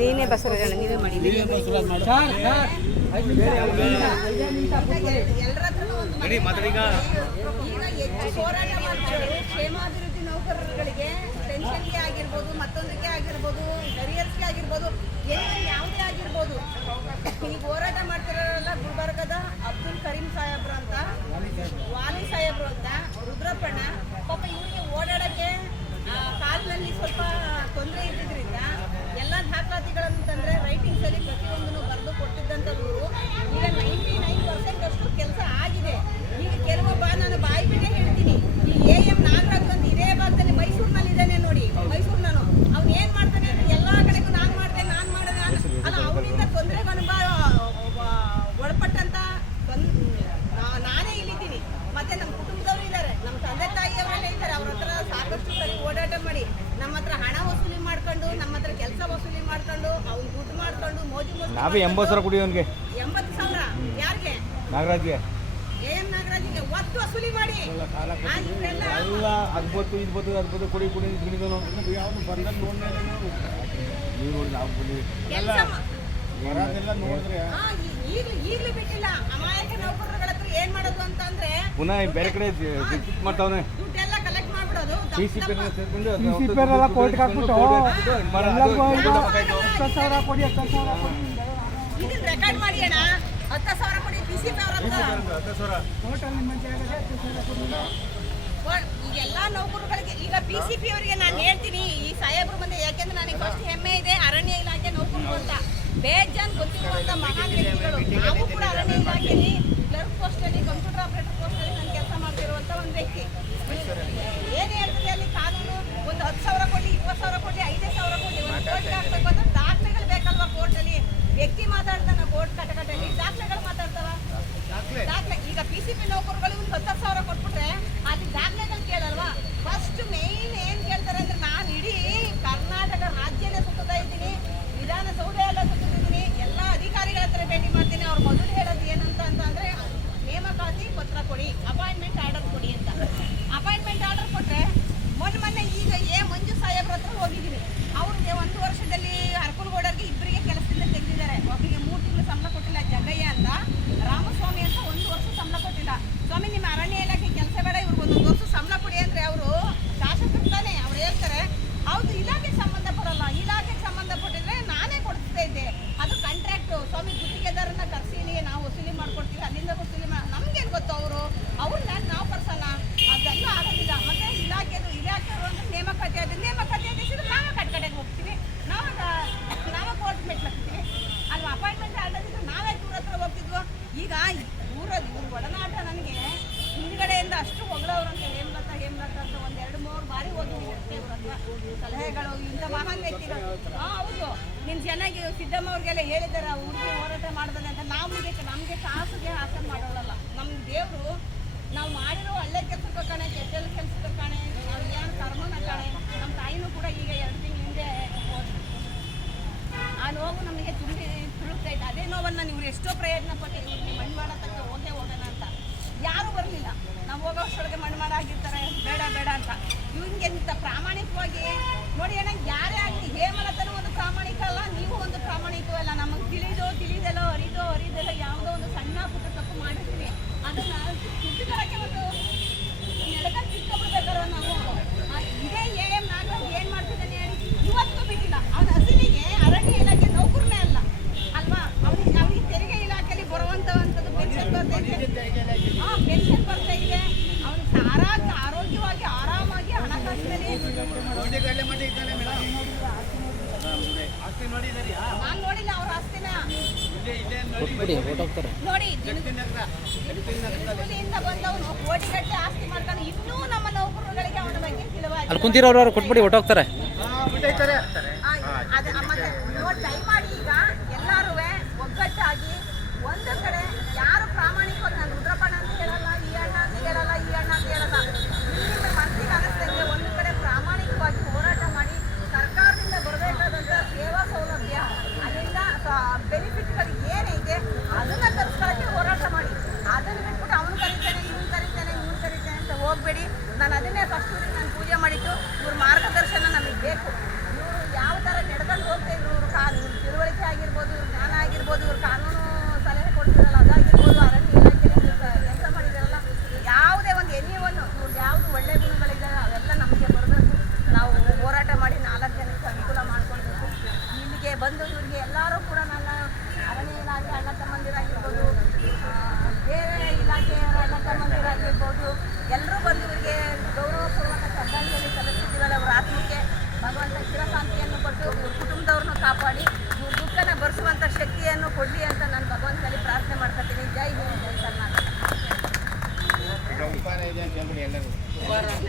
ನೀನೇ ಬಸವರಾಜಣ್ಣ ನೀವೇ ಮಾಡಿ. ಮಾಡ್ತಾರೆ ಕ್ಷೇಮಾಭಿವೃದ್ಧಿ ನೌಕರರುಗಳಿಗೆ ಪೆನ್ಷನ್ಗೆ ಆಗಿರ್ಬೋದು ಮತ್ತೊಂದಕ್ಕೆ ಆಗಿರ್ಬೋದು ಕರಿಯರ್ಸ್ಗೆ ಆಗಿರ್ಬೋದು ಯಾವುದೇ ಆಗಿರ್ಬೋದು ಈಗ. ಹೋರಾಟ ಮಾಡ್ತಿರೋರೆಲ್ಲ ಗುಲ್ಬರ್ಗದ ಅಬ್ದುಲ್ ಕರೀಂ ಸಾಹೇಬ್ರು ಅಂತ ವಾಲಿ ಸಾಹೇಬ್ರು ಅಂತ ರುದ್ರಪ್ಪಣ್ಣ ಪಾಪ ಇವರಿಗೆ ಓಡಾಡಕ್ಕೆ ಆ, ಕಾಲಿನಲ್ಲಿ ಸ್ವಲ್ಪ ತೊಂದರೆ ಇದ್ದಿದ್ರಿಂದ ಎಲ್ಲ ದಾಖಲಾತಿಗಳನ್ನು ತಂದ್ರೆ ರೈಟಿಂಗ್ಸ್ ಅಲ್ಲಿ ಪ್ರತಿಯೊಂದನ್ನು ಬರೆದು ಕೊಟ್ಟಿದ್ದಂಥವ್ರು ಈಗ ನೈಂಟಿ ನೈನ್ ಪರ್ಸೆಂಟ್ ಅಷ್ಟು ಕೆಲಸ ಆಗಿದೆ ಈಗ ಕೆಲವೊಬ್ಬ ನಾನು ಬಾಯಿ ಬಿಟ್ಟೆ ಹೇಳ್ತೀನಿ ಈ ಎ ಎಂ ನಾಗರಾಜ್ ಅಂತ ಇದೇ ಭಾಗದಲ್ಲಿ ಮೈಸೂರಿನಲ್ಲಿ ಇದ್ದಾನೆ ನೋಡಿ ಮೈಸೂರು ನಾನು ಅವ್ನು ಏನ್ ಮಾಡ್ತಾನೆ ಅಂದ್ರೆ ಎಲ್ಲಾ ಕಡೆಗೂ ನಾನು ಮಾಡಿದೆ ನಾನು ಮಾಡಿದೆ ನಾನು ಅಲ್ಲ ಅವನಿಂದ ತೊಂದರೆಗೆ ಅನುಭವ ಒಳಪಟ್ಟಂತ ತೊಂದ್- ನಾ- ನಾನೇ ಇಲ್ಲಿದ್ದೀನಿ ಮತ್ತೆ ನಮ್ಮ ಕುಟುಂಬದವರು ಇದ್ದಾರೆ ನಮ್ಮ ತಂದೆ ತಾಯಿಯವರೆಲ್ಲ ಇದ್ದಾರೆ ಅವ್ರ ಹತ್ರ ಸಾಕಷ್ಟು ಸರಿ ಓಡಾಟ ಮಾಡಿ ನಮ್ಮ ಹತ್ರ ಹಣ ವಸೂಲಿ ಮಾಡ್ಕೊಂಡು ನಮ್ಮ ಹತ್ರ ಕೆಲಸ ವಸೂಲಿ ಮಾಡ್ಕೊಂಡು ಅವ್ನು ದುಡ್ಡು ಮಾಡ್ಕೊಂಡು ಮಸ್ತಿ ಎಂಬತ್ತು ಸಾವಿರ ಕೊಡಿ ಎಂಬತ್ತು ಸಾವಿರ? ಯಾರಿಗೆ? ನಾಗರಾಜ್ಗೆ. ಏನ್ ನಾಗರಾಜಿಗೆ ಒತ್ತು ವಸೂಲಿ ಮಾಡಿ. ಆ, ಇವ್ರೆಲ್ಲ ಎಲ್ಲ ಅದ್ಬೋದು ಇದು ಬತ್ತು ಅದು ಬತ್ತು ಕುಡಿ ಕುಡಿ ಕುಡಿದನು ಯಾವುದು ಬಂದಲ್ಲಿ ನೋಡಿದ್ರೆ ನೀವು ನೋಡಿ ನಾವು ಕುಡಿ. ಕೆಲ್ಸ ಮಾ- ಬರೋದೆಲ್ಲ ನೋಡಿದ್ರೆ. ಆ, ಈ- ಈಗ್ಲೂ ಈಗ್ಲೂ ಬಿಟ್ಟಿಲ್ಲ. ಅಮಾಯಕ ನೌಕರರುಗಳ ಹತ್ರ ಏನ್ ಮಾಡೋದು ಅಂತ ಅಂದ್ರೆ ಪುನಃ ಬೇರೆ ಕಡೆ ಮಾಡ್ತಾವನೆ. ದುಡ್ಡೆಲ್ಲ ಕಲೆಕ್ಟ್ ಮಾಡ್ಬಿಡೋದು. ಸಿ ಸಿ ಪೇರ್ ಸೇರ್ಕೊಂಡು ಅದು ಸಿ ಪೇರೆಲ್ಲ ಕೋರ್ಟ್ಗೆ ಹಾಕ್ಬಿಟ್ಟು ಮಾಡ- ಎಲ್ಲರಿಗೂ ಇದು ಹತ್ತು ಸಾವಿರ ಕೊಡಿ ಹತ್ತು ಸಾವಿರ ಕೊಡಿ. ರೆಕಾರ್ಡ್ ಮಾಡಿ ಅಣ್ಣ. ಹತ್ತು ಸಾವಿರ ಕೊಡಿ ಪಿ ಸಿ ಅವ್ರ ಹತ್ರ ಟೋಟಲ್ ನಿಮ್ಮ ಜಾಗಕ್ಕೆ ಹತ್ತು ಸಾವಿರ ಕೊಡಿ ಒ- ಈಗ ಎಲ್ಲಾ ನೌಕರರುಗಳಿಗೆ ಈಗ ಪಿ ಸಿ ಪಿ ಅವರಿಗೆ ನಾನು ಹೇಳ್ತೀನಿ ಈ ಸಾಹೇಬ್ರು ಬಂದೆ ಯಾಕೆಂದ್ರೆ ನನಗೆ ಫಸ್ಟ್ ಹೆಮ್ಮೆ ಇದೆ ಅರಣ್ಯ ಇಲಾಖೆ ನೌಕರರು ಅಂತ. ಬೇಜಾನ್ ಗೊತ್ತಿರುವಂತ ಮಹಾನ್ ವ್ಯಕ್ತಿಗಳು ನಾವು ಕೂಡ ಅರಣ್ಯ ಇಲಾಖೆಯಲ್ಲಿ ಕ್ಲರ್ಕ್ ಪೋಸ್ಟ್ ಅಲ್ಲಿ ಕಂಪ್ಯೂಟರ್ ಆಪರೇಟರ್ ಪೋಸ್ಟ್ ಅಲ್ಲಿ ನಾನು ಕೆಲಸ ಮಾಡ್ತಿರುವಂತ ಒಂದು ವ್ಯಕ್ತಿ. ಏನು ಹೇಳ್ತದೆ ಅಲ್ಲಿ ಕಾನೂನು? ಒಂದು ಹತ್ತು ಸಾವಿರ ಕೊಡಿ ಇಪ್ಪತ್ತು ಸಾವಿರ ಕೊಡಿ ಐದೇ ಸಾವಿರ ಕೊಡಿ ಒಂದು ಕೋರ್ಟ್ಗೆ ಹಾಕ್ಬೇಕು ಅಂದ್ರೆ ದಾಖಲೆಗಳು ಬೇಕಲ್ವಾ ಕೋರ್ಟ್ ಅಲ್ಲಿ ವ್ಯಕ್ತಿ ಮಾತಾಡ್ತಾನ ಕೋರ್ಟ್ ಕಟಕಟಲ್ಲಿ ದಾಖಲೆಗಳು ಮಾತಾಡ್ತಾವ ದಾಖಲೆ ಈಗ ಪಿ ಸಿ ಪಿ ನೌಕರುಗಳು ಒಂದು ಹತ್ತು ಸಾವಿರ ಕೊಟ್ಬಿಟ್ರೆ ಅಲ್ಲಿ ದಾಖಲೆಗಳು ಕೇಳಲ್ವಾ ಫಸ್ಟ್ ಮೇಯ್ನ್ ಏನ್ ಕೇಳ್ತಾರೆ ಅಂದ್ರೆ ನಾನು ಇಡೀ ಕರ್ನಾಟಕ ರಾಜ್ಯನೇ ಸುತ್ತಾ ಇದ್ದೀನಿ ವಿಧಾನಸೌಧ ಎಲ್ಲ ಸುತ್ತಿದ್ದೀನಿ ಎಲ್ಲ ಅಧಿಕಾರಿಗಳ ಹತ್ರ ಭೇಟಿ ಮಾಡ್ತೀನಿ ಅವ್ರು ಮೊದಲು ಹೇಳೋದು ಏನಂತ ಅಂತ ಅಂದ್ರೆ ನೇಮಕಾತಿ ಪತ್ರ ಕೊಡಿ ಅಪಾಯಿಂಟ್ಮೆಂಟ್ ಆರ್ಡರ್ ಕೊಡಿ ಅಂತ ಅಪಾಯಿಂಟ್ಮೆಂಟ್ ಆರ್ಡರ್ ಕೊಟ್ರೆ ಮೊನ್ನೆ ಮೊನ್ನೆ ಈಗ ಎ ಮಂಜು ಸಾಹೇಬ್ರ ಹತ್ರ ಹೋಗಿದ್ದೀನಿ ಅವ್ರಿಗೆ ಒಂದು ವರ್ಷದಲ್ಲಿ ಅರ್ಕುಲ್ಗೌಡರಿಗೆ ಇಬ್ಬರಿಗೆ ಕೆಲಸದಿಂದ ತೆಗೆದಿದ್ದಾರೆ ಒಬ್ಬರಿಗೆ ಮೂರು ತಿಂಗಳು ಸಂಬಳ ಕೊಟ್ಟಿಲ್ಲ ಜಗಯ್ಯ ಅಂತ ರಾಮಸ್ವಾಮಿ ಅಂತ ಒಂದು ವರ್ಷ ಸಂಬಳ ಕೊಟ್ಟಿಲ್ಲ ಸ್ವಾಮಿ ನಿಮ್ಮ ಅರಣ್ಯ ಇಲಾಖೆ ಕೆಲಸ ಬೇಡ ಇವ್ರಿಗೆ ಒಂದೊಂದು ವರ್ಷ ಸಂಬಳ ಕೊಡಿ ಅಂದ್ರೆ ಅವರು ಶಾಸಕರು ತಾನೆ ಅವ್ರು ಹೇಳ್ತಾರೆ ಹೌದು ಇಲಾಖೆಗೆ ಸಂಬಂಧ ಪಡಲ್ಲ ಇಲಾಖೆಗೆ ಸಂಬಂಧಪಟ್ಟಿದ್ರೆ ನಾನೇ ಕೊಡ್ತಾ ಇದ್ದೆ ಅದು ಕಾಂಟ್ರಾಕ್ಟ್ ಸ್ವಾಮಿ ಗುತ್ತಿಗೆದಾರನ್ನ ಕರ್ಸೀನಿ ನಾವು ವಸೂಲಿ ಮಾಡ್ಕೊಡ್ತೀವಿ ಅಲ್ಲಿಂದ ವಸೂಲಿ ಮಾ ನಮ್ಗೇನು ಗೊತ್ತು ಅವರು ಅವ್ರನ್ನ ನಾವು ಕರ್ಸಲ್ಲ ಅದೆಲ್ಲ ಆಗೋದಿಲ್ಲ ಮತ್ತೆ ಇಲಾಖೆದು ಇಲಾಖೆಯವರು ಅಂದ್ರೆ ನೇಮಕಾತಿ ಅದು ನೇಮಕಾತಿ ಆದೇಶಿದ್ರೆ ನಾವೇ ಕಟ್ಕಡೆಗೆ ಹೋಗ್ತೀವಿ ನಾವು ನಾವೇ ಕೋರ್ಟ್ ಮೆಟ್ಲು ಹಾಕ್ತೀವಿ ಅಲ್ವಾ ಅಪಾಯಿಂಟ್ಮೆಂಟ್ ಆಗೋದಿದ್ರೆ ನಾವೇ ಇವ್ರ ಹತ್ರ ಹೋಗ್ತಿದ್ವು ಈಗ ಊರ ಇವ್ರ ಒಡನಾಟ ನನಗೆ ಹಿಂದ್ಗಡೆಯಿಂದ ಅಷ್ಟು ಹೊಗಳವ್ರಂತ ಹೇಮಲತ ಹೇಮಲತ ಅಂತ ಒಂದ್ ಎರಡು ಮೂರು ಬಾರಿ ಹೋಗಿದ್ದೀನಿ ಅಷ್ಟೇ ಇವ್ರ ಹತ್ರ ಸಲಹೆಗಳು, ಇಂಥ ಮಹಾನ್ ವ್ಯಕ್ತಿಗಳು ಹೌದು. ನಿನ್ ಚೆನ್ನಾಗಿ ಸಿದ್ದಮ್ಮ ಅವ್ರಿಗೆಲ್ಲ ಹೇಳಿದಾರೆ ಹುಡುಗಿ ಹೋರಾಟ ಮಾಡ್ದಾನೆ ಅಂತ. ನಮಗೆ ನಮಗೆ ಕಾಸಿಗೆ ಆಸೆ ಮಾಡೋಲ್ಲ ನಮ್ಮ ದೇವರು ನಾವು ಮಾಡಿರೋ ಒಳ್ಳೆ ಕೆಲಸಕ್ಕೆ ಕಾಣೆ ಕೆಟ್ಟ ಕೆಲಸಕ್ಕೆ ಕಾಣೆ, ನಾವು ಏನು ಕರ್ಮನ ಕಾಣೆ. ನಮ್ಮ ತಾಯಿನೂ ಕೂಡ ಈಗ ಎರಡು ತಿಂಗಳ ಹಿಂದೆ. ಆ ನೋವು ನಮಗೆ ತುಂಬಿ ತುಳುಕ್ತಾ ಇತ್ತು. ಅದೇ ನೋವನ್ನು ನೀವು ಎಷ್ಟೋ ಪ್ರಯತ್ನ ಪಟ್ಟಿದ್ದೀವಿ ಮಣ್ಣು ಮಾಡೋ ತನಕ ಹೋಗೇ ಹೋಗೋಣ ಯಾರೂ ಬರಲಿಲ್ಲ. ನಾವು ಹೋಗೋ ಅಷ್ಟೊಳಗೆ ಮಣ್ಣು ಮಾಡಾಗಿರ್ತಾರೆ ಬೇಡ ಬೇಡ ಅಂತ. ಇವ್ನಿಗೆ ಇಂಥ ಪ್ರಾಮಾಣಿಕವಾಗಿ ನೋಡಿ ಅಣ್ಣ ಯಾರೇ ಆಗಲಿ ಹೇಮಲತನೂ ಒಂದು ಪ್ರಾಮಾಣಿಕ ಅಲ್ಲ ನೀವು ಒಂದು ಪ್ರಾಮಾಣಿಕವಲ್ಲ ನಮಗೆ ತಿಳಿದೋ ತಿಳಿದೆಲ್ಲೋ ಅರಿದೋ ಅರಿದೆಲ್ಲ ಯಾವುದೋ ಒಂದು ಸಣ್ಣ ಪುಟ್ಟ ತಪ್ಪು ಮಾಡಿರ್ತೀವಿ ಅದನ್ನು ತಿದ್ದುಕೊಳ್ಳೋಕ್ಕೆ ಒಂದು ನೆಲಗ ತಿಳ್ಕೊಬಿಡ್ಬೇಕಾದ್ರೆ ನಾವು ಆ, ಇದೇ ಎ ಎಂ ನಾಗರಾಜ್ ಏನು ಮಾಡ್ತಿದ್ದಾನೆ ಹೇಳಿ ಇವತ್ತು ಬಿಟ್ಟಿಲ್ಲ ಅವನ ಹಸಿಲಿಗೆ ಅರಣ್ಯ ಇಲಾಖೆ ನೌಕರನೇ ಅಲ್ಲ ಅಲ್ವಾ ಅವನಿಗೆ ಅವನಿಗೆ ತೆರಿಗೆ ಇಲಾಖೆಯಲ್ಲಿ ಬರುವಂಥವಂಥದ್ದು ಪೆನ್ಷನ್ ಬರ್ತಾ ಇದೆ ಹಾಂ ಪೆನ್ಷನ್ ಬರ್ತಾ ಇದೆ ಅವನು ಆರಾಮ ಆರೋಗ್ಯವಾಗಿ ಆರಾಮಾಗಿ ಹಣಕಾಸಿನಲ್ಲಿ ನಾನು ನೋಡಿಲ್ಲ ಅವ್ರ ಆಸ್ತಿನ ನೋಡಿ ಬಂದವನು ಕೋಟಿಗಟ್ಟಲೆ ಆಸ್ತಿ ಮಾಡ್ತಾನೆ. ಇನ್ನೂ ನಮ್ಮ ನೌಕರರುಗಳಿಗೆ ಅವನ ಬಗ್ಗೆ ತಿಳಿವಾಗಿ ಅಲ್ಲಿ ಕುಂತಿರೋರು ಕೊಟ್ಬಿಡಿ ಹೊಟ್ಟೋಗ್ತಾರೆ